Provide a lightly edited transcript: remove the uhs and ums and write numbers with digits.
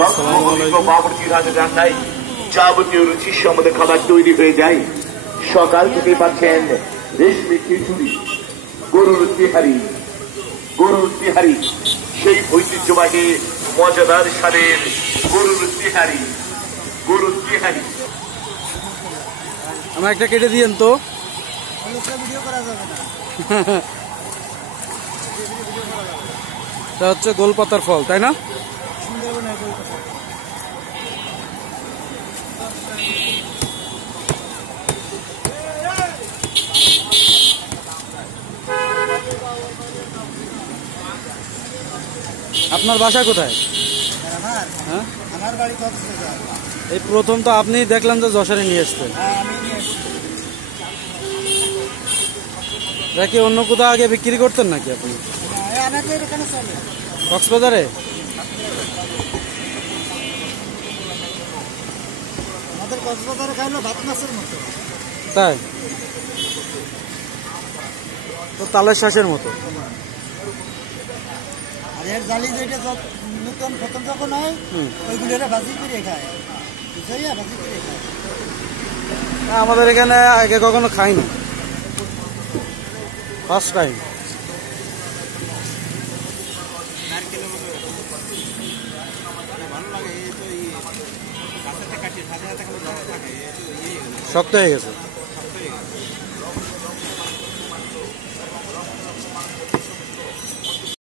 বাবুর্চির হাতে রান্নায় যাবতীয় রুচির সম্বন্ধে খাবার তৈরি হয়ে যায়। সকাল থেকে পাচ্ছেন রেশমি খিচুড়ি, গরুর তিহারি, সেই ঐতিহ্যবাহী মজাদার স্বাদের গরুর তিহারি। আমার একটা কেটে দিয়েন তো। এটা হচ্ছে গোলপাতার ফল, তাই না? আপনার বাসা কোথায়? হ্যাঁ, আমার বাড়ি কক্সবাজার। এই প্রথম তো আপনি দেখলাম যে যশোরে নিয়ে আসতেন। দেখি অন্য কোথাও আগে বিক্রি করতেন নাকি আপনি? কক্সবাজারে? আমাদের কক্সবাজারে খাইলো ভাত মাছের মতো। তাই তো তালের শ্বাসের মতো। আর এর জালি যেটা নতুন প্রথম যখন হয় ওইগুলো ভাজি করে খায়, ভাজি করে খায়। আমাদের এখানে আগে কখনো খাইনি, ফার্স্ট টাইম। শক্ত হয়ে গেছে।